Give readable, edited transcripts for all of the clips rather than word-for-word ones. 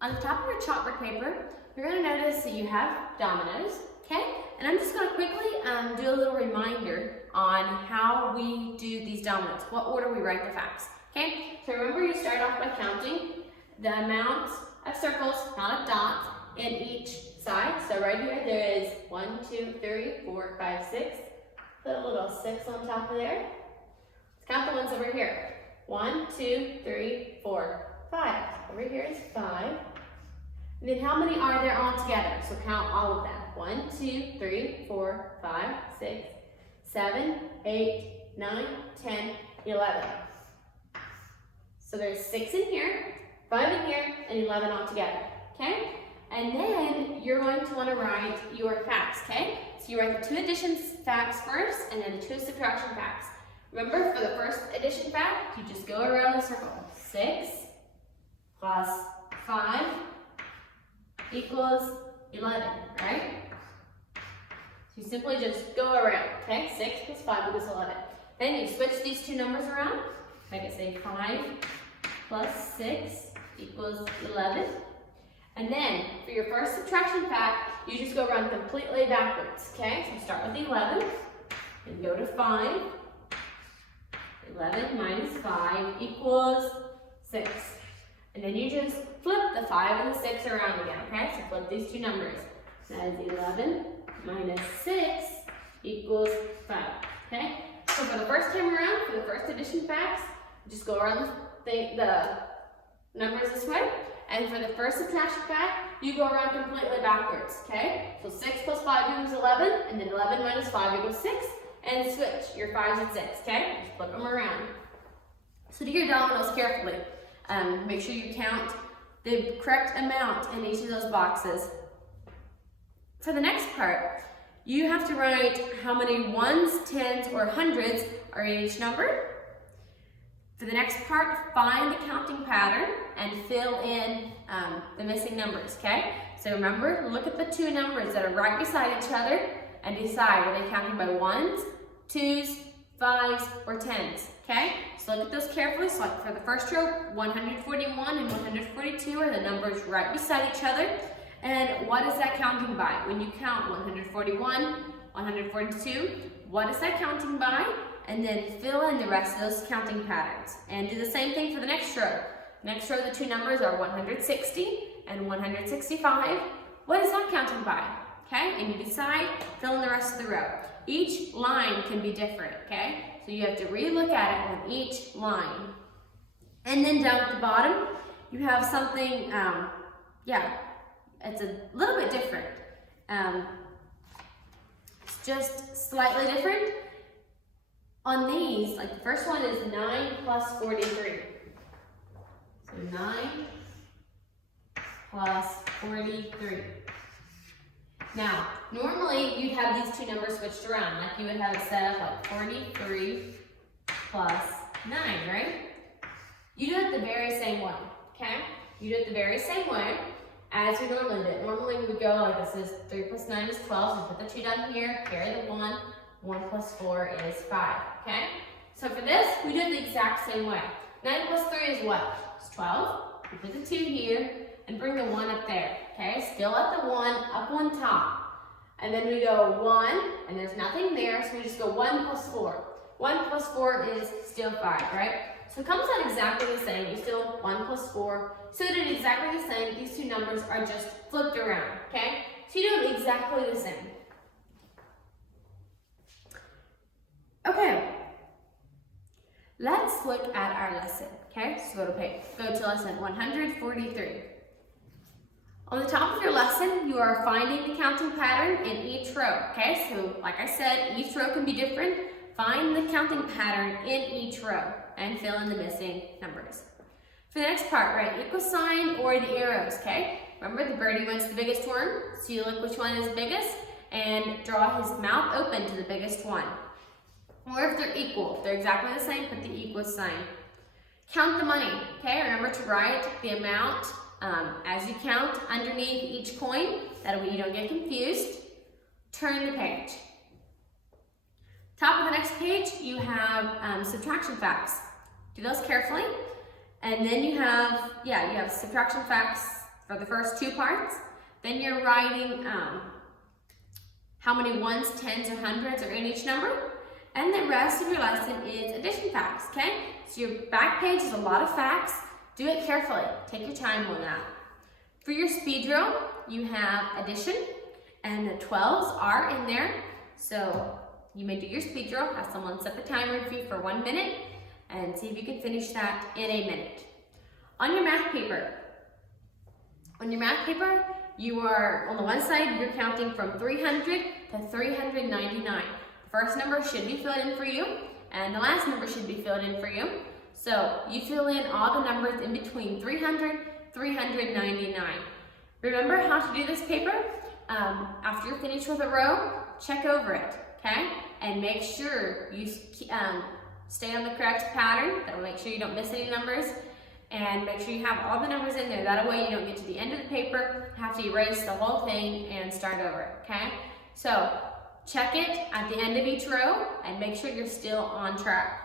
On the top of your chalkboard paper, you're going to notice that you have dominoes, okay? And I'm just going to quickly do a little reminder on how we do these dominoes, what order we write the facts, okay? So remember, you start off by counting the amount of circles, not of dots, in each side. So right here, there is 1, 2, 3, 4, 5, 6. Put a little 6 on top of there. Let's count the ones over here. 1, 2, 3, 4, 5. Over here is 5. And then how many are there all together? So count all of them. 1, 2, 3, 4, 5, 6, 7, 8, 9, 10, 11. So there's 6 in here, 5 in here, and 11 all together, okay? And then you're going to want to write your facts, okay? So you write the 2 addition facts first, and then the 2 subtraction facts. Remember, for the first addition fact, you just go around the circle. 6 plus 5 equals 11, right? So you simply just go around, okay? 6 plus 5 equals 11. Then you switch these 2 numbers around. Make it say 5 plus 6 equals 11. And then, for your first subtraction fact, you just go around completely backwards, okay? So start with 11, and go to 5. 11 minus 5 equals 6. And then you just flip the 5 and the 6 around again, okay? So flip these 2 numbers. That is 11 minus 6 equals 5, okay? So for the first time around, for the first addition facts, just go around the numbers this way. And for the first subtraction fact, you go around completely backwards, okay? So 6 plus 5 equals 11, and then 11 minus 5 equals 6, and switch your 5s and 6, okay? Just flip them around. So do your dominoes carefully. Make sure you count the correct amount in each of those boxes. For the next part, you have to write how many 1s, 10s, or 100s are in each number. For the next part, find the counting pattern and fill in the missing numbers, okay? So remember, look at the 2 numbers that are right beside each other and decide, are they counting by 1s, 2s, 5s, or 10s, okay? So look at those carefully. So like for the first row, 141 and 142 are the numbers right beside each other. And what is that counting by? When you count 141, 142, what is that counting by? And then fill in the rest of those counting patterns. And do the same thing for the next row. Next row, the 2 numbers are 160 and 165. What is that counting by? Okay, and you decide, fill in the rest of the row. Each line can be different, okay? So you have to re-look at it on each line. And then down at the bottom, you have something, it's a little bit different. It's just slightly different. On these, like the first one is 9 plus 43. So 9 plus 43. Now, normally you'd have these 2 numbers switched around. Like you would have it set up like 43 plus 9, right? You do it the very same way, okay? You do it the very same way as we normally do it. Normally we would go like this is 3 plus 9 is 12. So put the 2 down here, carry the 1. 1 plus 4 is 5, okay? So for this, we do it the exact same way. 9 plus 3 is what? It's 12. We put the 2 here and bring the 1 up there, okay? Still at the 1 up on top. And then we go 1, and there's nothing there, so we just go 1 plus 4. 1 plus 4 is still 5, right? So it comes out exactly the same. You still 1 plus 4. So it is exactly the same. These 2 numbers are just flipped around, okay? So you do it exactly the same. Okay, let's look at our lesson, okay? So go to lesson 143. On the top of your lesson, you are finding the counting pattern in each row, okay? So like I said, each row can be different. Find the counting pattern in each row and fill in the missing numbers. For the next part, write equal sign or the arrows, okay? Remember, the birdie wants the biggest one, so you look which one is biggest and draw his mouth open to the biggest one. Or if they're equal, if they're exactly the same, put the equal sign. Count the money, okay? Remember to write the amount as you count underneath each coin. That way you don't get confused. Turn the page. Top of the next page, you have subtraction facts. Do those carefully. And then you have subtraction facts for the first two parts. Then you're writing how many ones, tens, or hundreds are in each number. And the rest of your lesson is addition facts, okay? So your back page is a lot of facts. Do it carefully. Take your time on that. For your speed drill, you have addition, and the 12s are in there. So you may do your speed drill, have someone set the timer for you for 1 minute, and see if you can finish that in a minute. On your math paper, you are, on the one side, you're counting from 300 to 399. The first number should be filled in for you, and the last number should be filled in for you. So you fill in all the numbers in between 300, 399. Remember how to do this paper? After you're finished with a row, check over it, okay? And make sure you stay on the correct pattern. That'll make sure you don't miss any numbers. And make sure you have all the numbers in there. That way you don't get to the end of the paper, have to erase the whole thing and start over, okay? So check it at the end of each row and make sure you're still on track.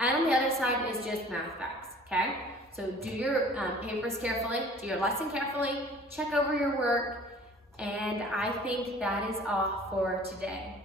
And on the other side is just math facts, okay? So do your papers carefully, do your lesson carefully, check over your work, and I think that is all for today.